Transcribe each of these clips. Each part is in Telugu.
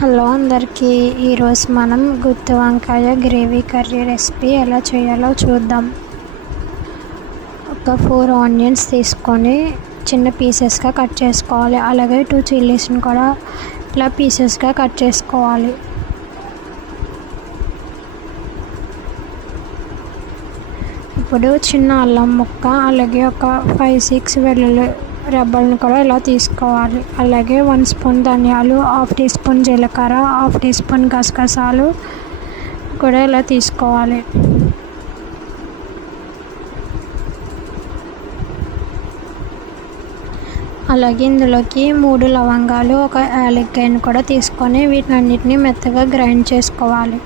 హలో అందరికీ, ఈరోజు మనం గుత్తి వంకాయ గ్రేవీ కర్రీ రెసిపీ ఎలా చేయాలో చూద్దాం. ఒక 4 ఆనియన్స్ తీసుకొని చిన్న పీసెస్గా కట్ చేసుకోవాలి. అలాగే 2 చిల్లీస్ని కూడా ఇలా పీసెస్గా కట్ చేసుకోవాలి. ఇప్పుడు చిన్న అల్లం ముక్క, అలాగే ఒక 5-6 వెల్లుల్లి రెబ్బలను కూడా ఇలా తీసుకోవాలి. అలాగే 1 స్పూన్ ధనియాలు, 1/2 టీ స్పూన్ జీలకర్ర, 1/2 టీ స్పూన్ గసగసాలు కూడా ఇలా తీసుకోవాలి. అలాగే ఇందులోకి 3 లవంగాలు, 1 యాలక్కాయను కూడా తీసుకొని వీటినన్నిటిని మెత్తగా గ్రైండ్ చేసుకోవాలి.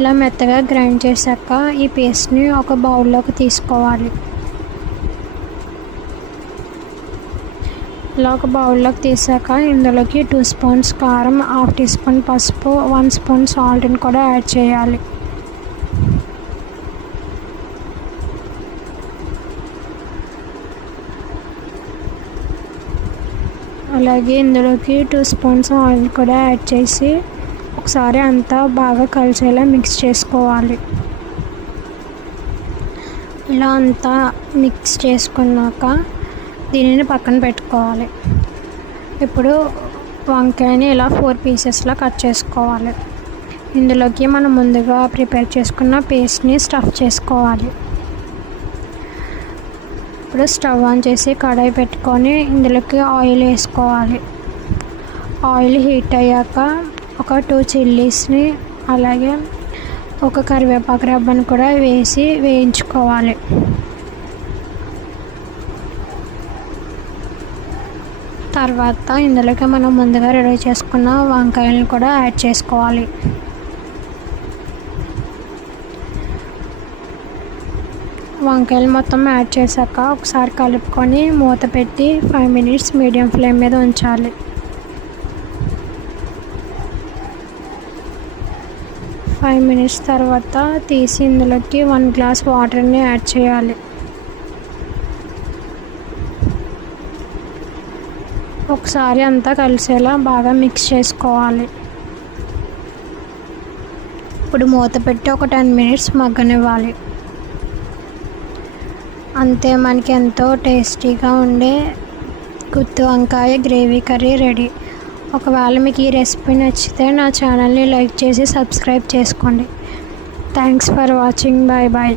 ఇలా మెత్తగా గ్రైండ్ చేశాక ఈ పేస్ట్ని ఒక బౌల్లోకి తీసుకోవాలి. ఇలా ఒక బౌల్లోకి తీసాక ఇందులోకి 2 స్పూన్స్ కారం, 1/2 టీ స్పూన్ పసుపు, 1 స్పూన్ సాల్ట్ని కూడా యాడ్ చేయాలి. అలాగే ఇందులోకి 2 స్పూన్స్ ఆయిల్ కూడా యాడ్ చేసి ఒకసారి అంతా బాగా కలిసేలా మిక్స్ చేసుకోవాలి. ఇలా అంతా మిక్స్ చేసుకున్నాక దీనిని పక్కన పెట్టుకోవాలి. ఇప్పుడు వంకాయని ఇలా 4 పీసెస్లా కట్ చేసుకోవాలి. ఇందులోకి మనం ముందుగా ప్రిపేర్ చేసుకున్న పేస్ట్ని స్టఫ్ చేసుకోవాలి. ఇప్పుడు స్టవ్ ఆన్ చేసి కడాయి పెట్టుకొని ఇందులోకి ఆయిల్ వేసుకోవాలి. ఆయిల్ హీట్ అయ్యాక ఒక 2 చిల్లీస్ని, అలాగే ఒక కరివేపాకు రెబ్బను కూడా వేసి వేయించుకోవాలి. తర్వాత ఇందులోకి మనం ముందుగా రెడీ చేసుకున్న వంకాయలను కూడా యాడ్ చేసుకోవాలి. వంకాయలు మొత్తం యాడ్ చేశాక ఒకసారి కలుపుకొని మూత పెట్టి 5 మినిట్స్ మీడియం ఫ్లేమ్ మీద ఉంచాలి. 5 మినిట్స్ తర్వాత తీసి ఇందులోకి 1 గ్లాస్ వాటర్ని యాడ్ చేయాలి. ఒకసారి అంతా కలిసేలా బాగా మిక్స్ చేసుకోవాలి. ఇప్పుడు మూత పెట్టి ఒక 10 మినిట్స్ మగ్గనివ్వాలి. అంతే, మనకి ఎంతో టేస్టీగా ఉండే గుత్తి వంకాయ గ్రేవీ కర్రీ రెడీ. ఒకవేళ మీకు ఈ రెసిపీ నచ్చితే నా ఛానల్ని లైక్ చేసి సబ్స్క్రైబ్ చేసుకోండి. Thanks for watching. Bye bye.